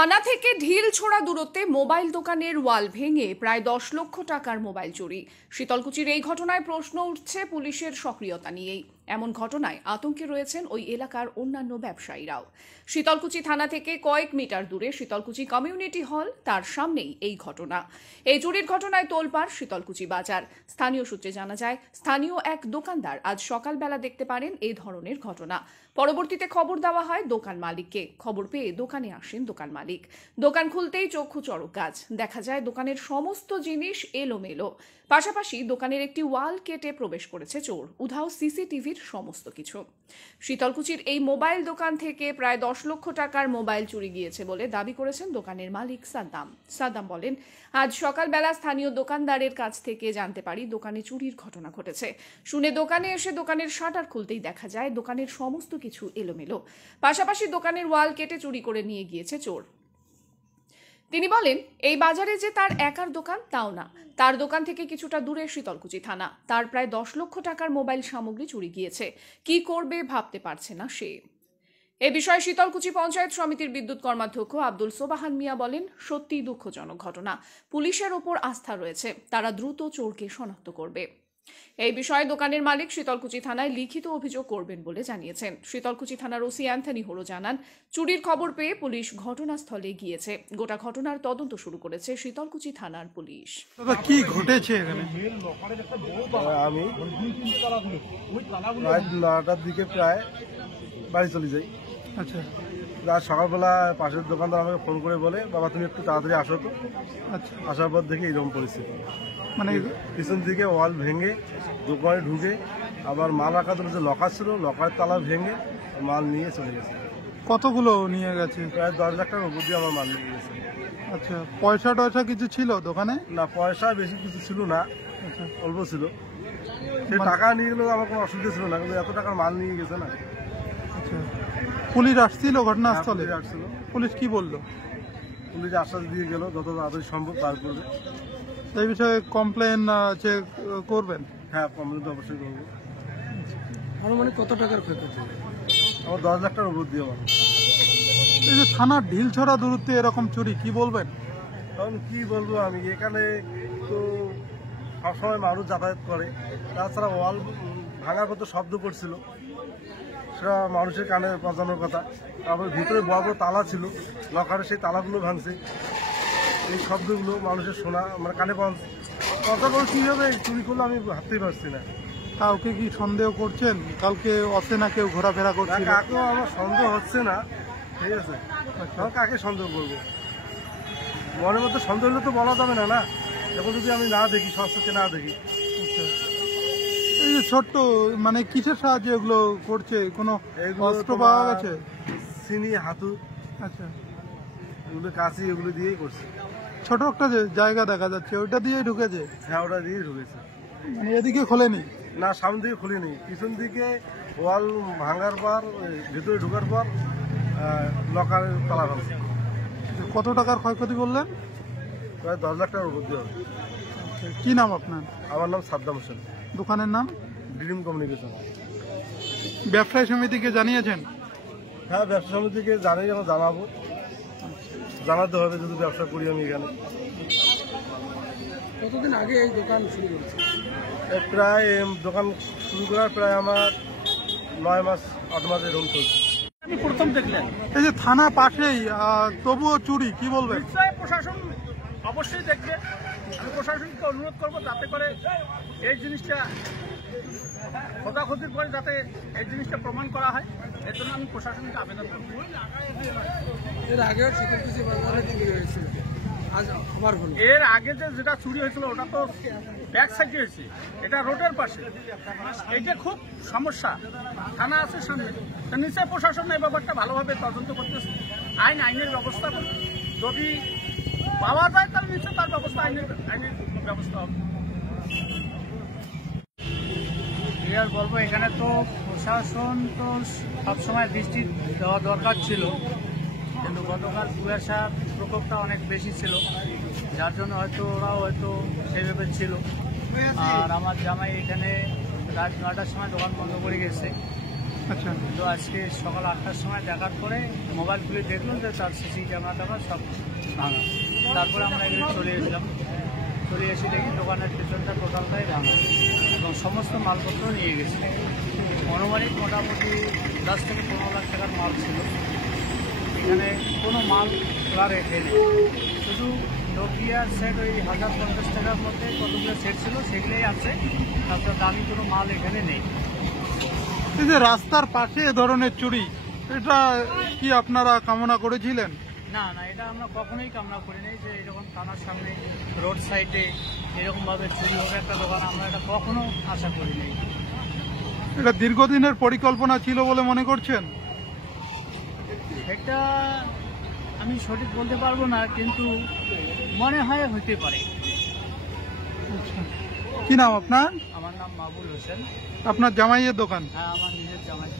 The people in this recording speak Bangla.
থানা থেকে ঢিল ছোড়া দূরত্বে মোবাইল দোকানের ওয়াল ভেঙে প্রায় 10 লক্ষ টাকার মোবাইল চুরি। শীতলকুচির এই ঘটনায় প্রশ্ন উঠছে পুলিশের সক্রিয়তা নিয়েই। এমন ঘটনায় আতঙ্কে রয়েছেন ওই এলাকার অন্যান্য ব্যবসায়ীরাও। শীতলকুচি থানা থেকে কয়েক মিটার দূরে শীতলকুচি কমিউনিটি হল, তার সামনেই এই ঘটনা। এই চুরির ঘটনায় তোলপাড় শীতলকুচি বাজার। স্থানীয় সূত্রে জানা যায়, স্থানীয় এক দোকানদার আজ সকালবেলা দেখতে পারেন এই ধরনের ঘটনা। পরবর্তীতে খবর দেওয়া হয় দোকান মালিককে। খবর পেয়ে দোকানে আসেন দোকান মালিক। দোকান খুলতেই চক্ষু চড়ক গাছ। দেখা যায় দোকানের সমস্ত জিনিস এলোমেলো। পাশাপাশি দোকানের একটি ওয়াল কেটে প্রবেশ করেছে চোর। উধাও সিসিটিভির সমস্ত কিছু। শীতলকুচির এই মোবাইল দোকান থেকে প্রায় 10 লক্ষ টাকার মোবাইল চুরি গিয়েছে বলে দাবি করেছেন দোকানের মালিক সাদ্দাম বলেন, আজ সকালবেলা স্থানীয় দোকানদারের কাছ থেকে জানতে পারি দোকানে চুরির ঘটনা ঘটেছে। শুনে দোকানে এসে দোকানের শাটার খুলতেই দেখা যায় দোকানের সমস্ত কিছু এলোমেলো। পাশাপাশি দোকানের ওয়াল কেটে চুরি করে নিয়ে গিয়েছে চোর। তিনি বলেন, এই বাজারে যে তার একার দোকান তাও না, তার দোকান থেকে কিছুটা দূরে শীতলকুচি থানা। তার প্রায় 10 লক্ষ টাকার মোবাইল সামগ্রী চুরি গিয়েছে। কি করবে ভাবতে পারছে না সে। এ বিষয়ে শীতলকুচি পঞ্চায়েত সমিতির বিদ্যুৎ কর্মাধ্যক্ষ আব্দুল সোবাহান মিয়া বলেন, সত্যিই দুঃখজনক ঘটনা। পুলিশের ওপর আস্থা রয়েছে, তারা দ্রুত চোরকে শনাক্ত করবে। এই বিষয়ে দোকানের মালিক শীতলকুচি থানায় লিখিত অভিযোগ করবেন বলে জানিয়েছেন। শীতলকুচি থানার ওসি অ্যান্থনি হোরো জানান, চুরির খবর পেয়ে পুলিশ ঘটনাস্থলে গিয়েছে। গোটা ঘটনার তদন্ত শুরু করেছে শীতলকুচি থানার পুলিশ। কি ঘটেছে এখানে? আমি রাত 9টার দিকে প্রায় বাড়ি চলে যাই। আচ্ছা, রাত সকালবেলা পাশের দোকানদার আমাকে ফোন করে বলে, বাবা তুমি একটু তাড়াতাড়ি আসো তো। আচ্ছা, আসার পর দেখি এরকম পরিস্থিতি, মানে পিছন দিকে ওয়াল ভেঙে দোকানে ঢুকে আবার মাল রাখার জন্য যে লকার ছিল, লকারের তালা ভেঙে মাল নিয়ে চলে গেছে। কতগুলো নিয়ে গেছে? প্রায় 10 লাখ টাকার উপর দিয়ে আমার মাল নিয়ে গেছে। আচ্ছা, পয়সা টয়সা কিছু ছিল দোকানে? না, পয়সা বেশি কিছু ছিল না, আচ্ছা, অল্প ছিল। সে টাকা নিয়ে গেলেও আমার কোনো অসুবিধা ছিল না, কিন্তু এত টাকার মাল নিয়ে গেছে না। আচ্ছা, পুলিশ আসছিল ঘটনাস্থলে? আসছিল। পুলিশ কি বললো? পুলিশ আশ্বাস দিয়ে গেল যত তাড়াতাড়ি সম্ভব বার করবে। এই বিষয়ে কমপ্লেন করবেন? হ্যাঁ, কমপ্লেন তো অবশ্যই করবো। মানে কত টাকার ক্ষয়ক্ষতি? আমার 10 লাখ টাকার উপর দিয়ে আমার। এই যে থানার ঢিল ছড়া দূরত্বে এরকম চুরি, কি বলবেন? কারণ কি বলবো, আমি এখানে তো সবসময় মানুষ যাতায়াত করে, তাছাড়া ওয়াল ভাঙার মতো শব্দ করছিল, সেটা মানুষের কানে বাজানোর কথা। তারপরে ভিতরে বড় বড় তালা ছিল, লকারে সেই তালাগুলো ভাঙছে। এই শব্দগুলো মানুষের শোনা, মানে কানে কথা বলে কীভাবে চুরি করলো আমি ভাবতেই পারছি না। কাউকে কি সন্দেহ করছেন? কালকে অচেনা কেউ ঘোরাফেরা করছে? কাকেও আমার সন্দেহ হচ্ছে না, ঠিক আছে। কাকে সন্দেহ করবো? মনের মধ্যে সন্দেহ হলে তো বলা যাবে না, না। এখন যদি আমি না দেখি, সচক্ষে না দেখি। এই যে ছোট্ট, মানে কিসের সাহায্যে এগুলো করছে? কোনো অস্ত্র পাওয়া গেছে? চিনি, হাতু, আচ্ছা, এগুলো কাঁচি, এগুলো দিয়েই করছে। ছোট একটা যে জায়গা দেখা যাচ্ছে, ওইটা দিয়েই ঢুকেছে? হ্যাঁ, ওটা দিয়েই ঢুকেছে। মানে এদিকে খোলেনি? না, সামনে দিকে খুলিনি, পিছন দিকে ওয়াল ভাঙার পর, ভেতরে ঢোকার পর লকারের তালা ভাঙছে। কত টাকার ক্ষয়ক্ষতি বললেন? প্রায় 10 লাখ টাকার উপর দিয়ে হবে। কি নাম আপনার? আমার নাম সাদ্দাম হোসেন। দোকানের নাম? Dream communication. ব্যবসায়ী সমিতিকে জানিয়েছেন? হ্যাঁ, ব্যবসা সমিতিকে জানাবো, জানাতে হবে যদি ব্যবসা করি আমি এখানে। কতদিন আগে এই দোকান শুরু করেছে? প্রায় দোকান শুরু করার প্রায় আমার 9 মাস 8 মাস এরকম চলছে। আমি প্রথম দেখলেন। এই যে থানা পাশেই, তবুও চুরি, কি বলবেন? নিশ্চয়ই প্রশাসন অবশ্যই দেখবে। আমি প্রশাসনকে অনুরোধ করবো যাতে করে এই জিনিসটা খোঁজাখুঁজির পরে যাতে এই জিনিসটা প্রমাণ করা হয়, এর জন্য আমি প্রশাসনকে আবেদন করব। এর আগে শীতলকুচি বাজারে চুরি হয়েছিল, আজ আবার হলো। এর আগে যেটা চুরি হয়েছিল ওটা তো ব্যাক সাইডে হয়েছে, এটা রোডের পাশে। এইটা খুব সমস্যা। থানা আছে সামনে, তো নিশ্চয় প্রশাসন এই ব্যাপারটা ভালোভাবে তদন্ত করতেছে। আইনের ব্যবস্থা করবে। যদি পাওয়া যায় তাহলে নিশ্চয় তার ব্যবস্থা, আইনের ব্যবস্থা হবে। কি আর বলবো, এখানে তো প্রশাসন তো সবসময় দৃষ্টি দেওয়া দরকার ছিল, কিন্তু গতকাল কুয়াশার প্রকোপটা অনেক বেশি ছিল, যার জন্য হয়তো ওরাও সেইভাবে ছিল। আর আমার জামাই এখানে রাত 9টার সময় দোকান বন্ধ করে গেছে। আচ্ছা, তো আজকে সকাল 8টার সময় দেখার পরে মোবাইল খুলে দেখলাম যে তার সিসি ক্যামেরা টাকা সব ভাঙা। তারপরে আমরা এখানে চলে এসলাম, চলে এসে দেখি দোকানের পেছনটা টোটালটাই ভাঙা এবং সমস্ত মালপত্র নিয়ে গেছে। মনোমানিক মোটামুটি 10 থেকে 15 লাখ টাকার মাল ছিল। এখানে কোনো মাল ওরা রেখে নেই, শুধু নোকিয়ার সেট ওই 1050 টাকার মধ্যে কতগুলো সেট ছিল সেগুলোই আছে, তাছাড়া দামি কোনো মাল এখানে নেই। এই যে রাস্তার পাশে এ ধরনের চুরি, এটা কি আপনারা কামনা করেছিলেন? না না, এটা আমরা কখনোই কামনা করি নাই যে এরকম থানার সামনে রোড সাইডে এরকমভাবে চুরি হবে একটা দোকান, আমরা এটা কখনো আশা করি নাই। এটা দীর্ঘদিনের পরিকল্পনা ছিল বলে মনে করছেন? এটা আমি সঠিক বলতে পারবো না, কিন্তু মনে হয় হইতে পারে। কি নাম আপনার? আমার নাম মাহবুল হোসেন। আপনার জামাইয়ের দোকান? হ্যাঁ, আমার নিজের জামাই।